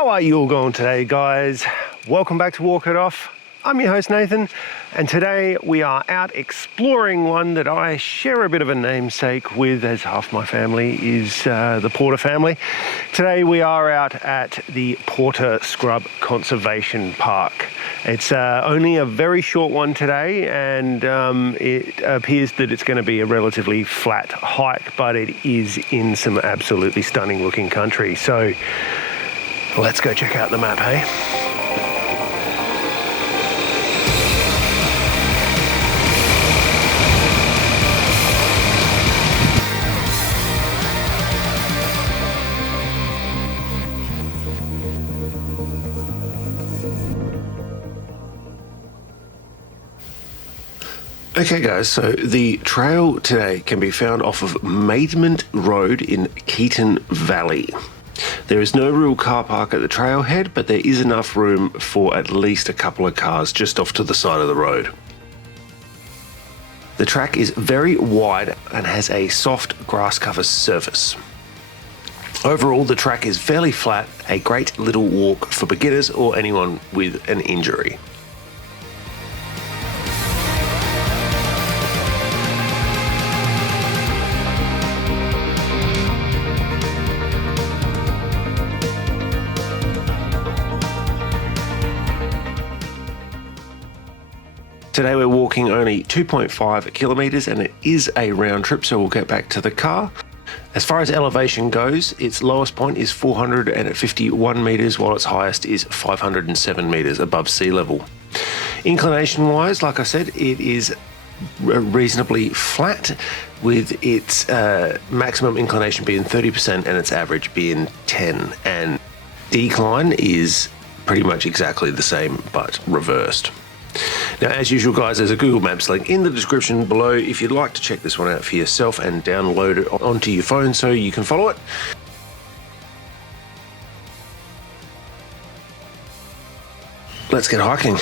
How are you all going today, guys? Welcome back to Walk It Off. I'm your host, Nathan, and today we are out exploring one that I share a bit of a namesake with, as half my family is the Porter family. Today we are out at the Porter Scrub Conservation Park. It's only a very short one today, and it appears that it's going to be a relatively flat hike, but it is in some absolutely stunning looking country. So let's go check out the map, hey? Okay guys, so the trail today can be found off of Maidment Rd in Keyton Valley. There is no real car park at the trailhead, but there is enough room for at least a couple of cars just off to the side of the road. The track is very wide and has a soft grass cover surface. Overall, the track is fairly flat, a great little walk for beginners or anyone with an injury. Today we're walking only 2.5 kilometres and it is a round trip, so we'll get back to the car. As far as elevation goes, its lowest point is 451 metres while its highest is 507 metres above sea level. Inclination wise, like I said, it is reasonably flat, with its maximum inclination being 30% and its average being 10, and decline is pretty much exactly the same but reversed. Now, as usual, guys, there's a Google Maps link in the description below if you'd like to check this one out for yourself and download it onto your phone so you can follow it. Let's get hiking.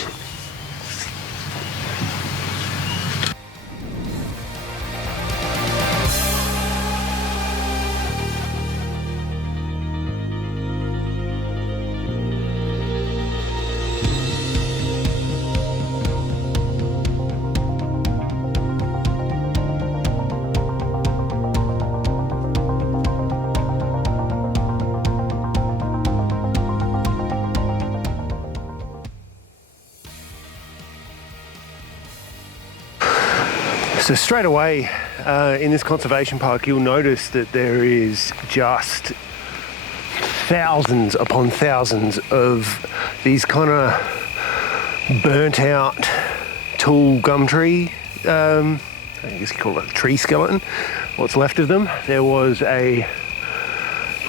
So straight away in this conservation park, you'll notice that there is just thousands upon thousands of these kind of burnt out tall gum tree, I guess you call it a tree skeleton, what's left of them. There was a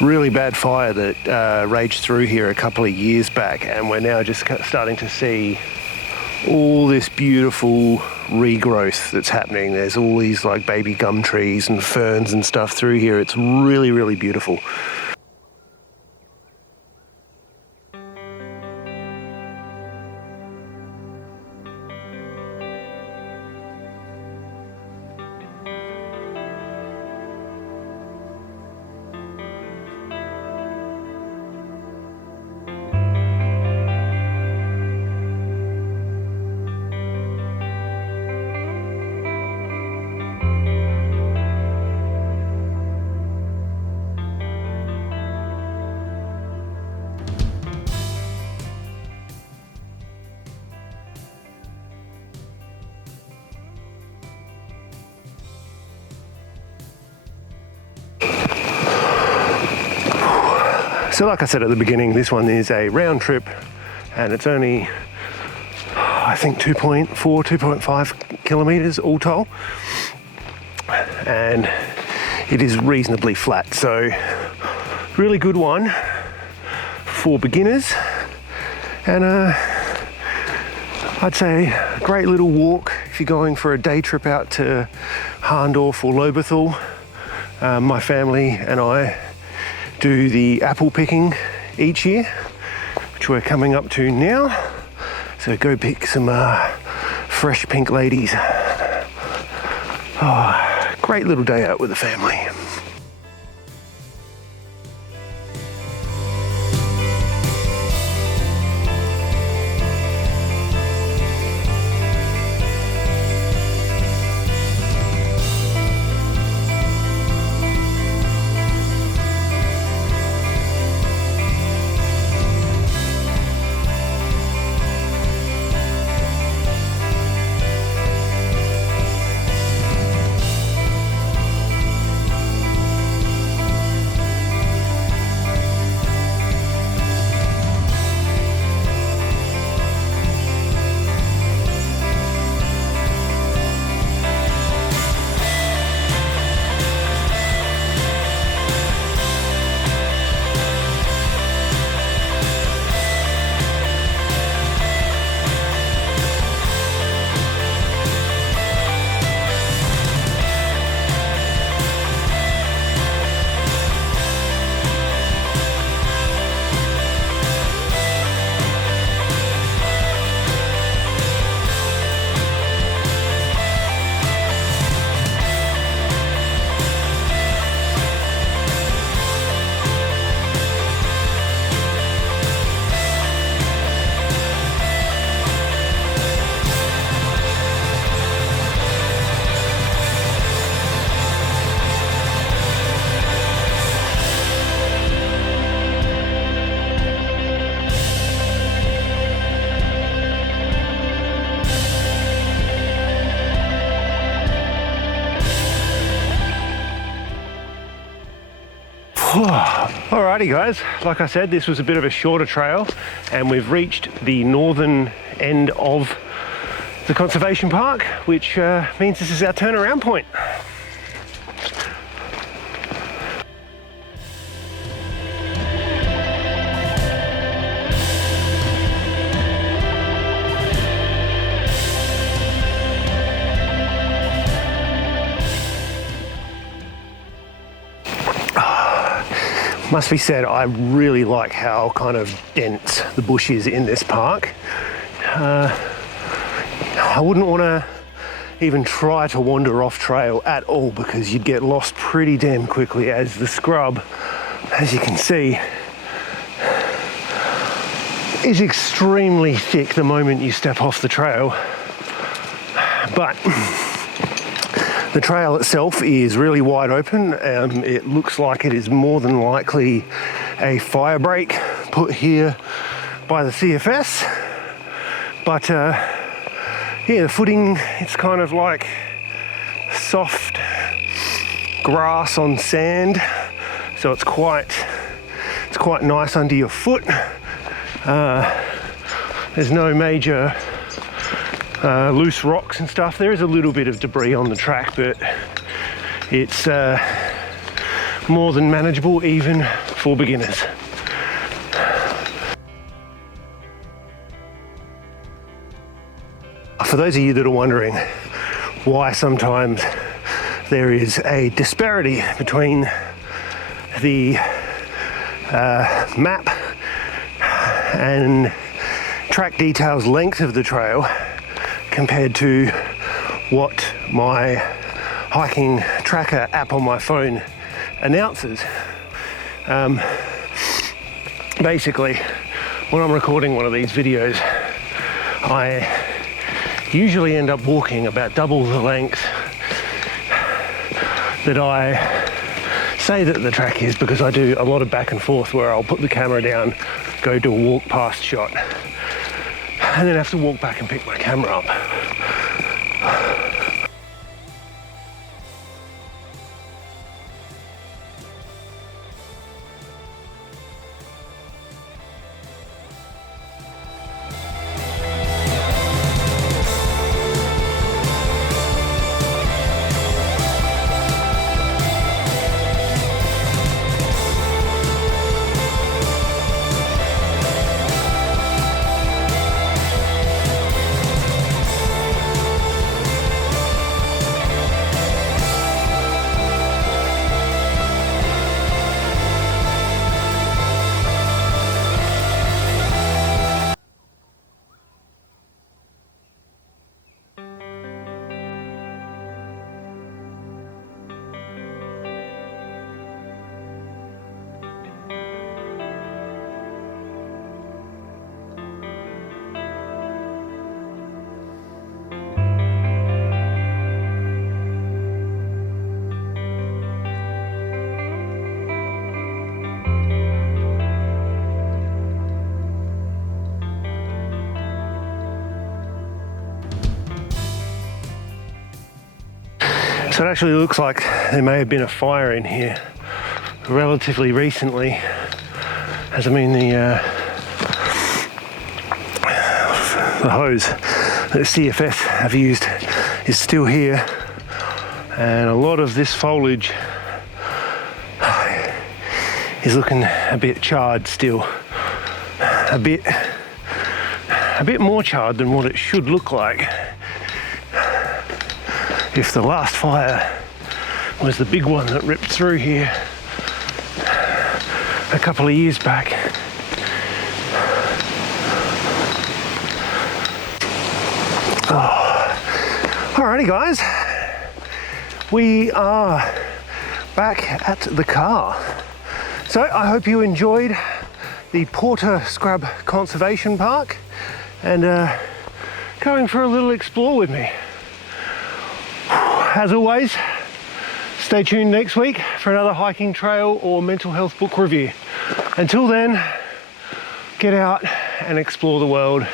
really bad fire that raged through here a couple of years back, and we're now just starting to see all this beautiful regrowth that's happening. There's all these like baby gum trees and ferns and stuff through here. It's really, really beautiful. So like I said at the beginning, this one is a round trip and it's only, I think 2.5 kilometres all told. And it is reasonably flat. So really good one for beginners. And I'd say a great little walk if you're going for a day trip out to Harndorf or Lobethal. My family and I do the apple picking each year, which we're coming up to now. So go pick some fresh pink ladies. Oh, great little day out with the family. Alrighty guys, like I said, this was a bit of a shorter trail and we've reached the northern end of the conservation park, which means this is our turnaround point. Must be said, I really like how kind of dense the bush is in this park. I wouldn't want to even try to wander off trail at all because you'd get lost pretty damn quickly, as the scrub, as you can see, is extremely thick the moment you step off the trail. But the trail itself is really wide open. It looks like it is more than likely a fire break put here by the CFS. But yeah, the footing, it's kind of like soft grass on sand. So it's quite nice under your foot. There's no major loose rocks and stuff. There is a little bit of debris on the track, but it's more than manageable even for beginners. For those of you that are wondering why sometimes there is a disparity between the map and track details length of the trail compared to what my hiking tracker app on my phone announces. Basically, when I'm recording one of these videos, I usually end up walking about double the length that I say that the track is, because I do a lot of back and forth where I'll put the camera down, go do a walk past shot, and then have to walk back and pick my camera up. So it actually looks like there may have been a fire in here relatively recently, as I mean the hose that CFS have used is still here, and a lot of this foliage is looking a bit charred still, a bit more charred than what it should look like if the last fire was the big one that ripped through here a couple of years back. Alrighty guys, we are back at the car. So I hope you enjoyed the Porter Scrub Conservation Park and going for a little explore with me. As always, stay tuned next week for another hiking trail or mental health book review. Until then, get out and explore the world,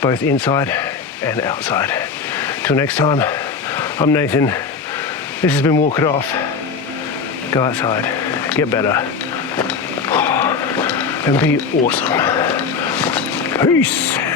both inside and outside. Till next time, I'm Nathan. This has been Walk It Off. Go outside, get better. and be awesome. Peace.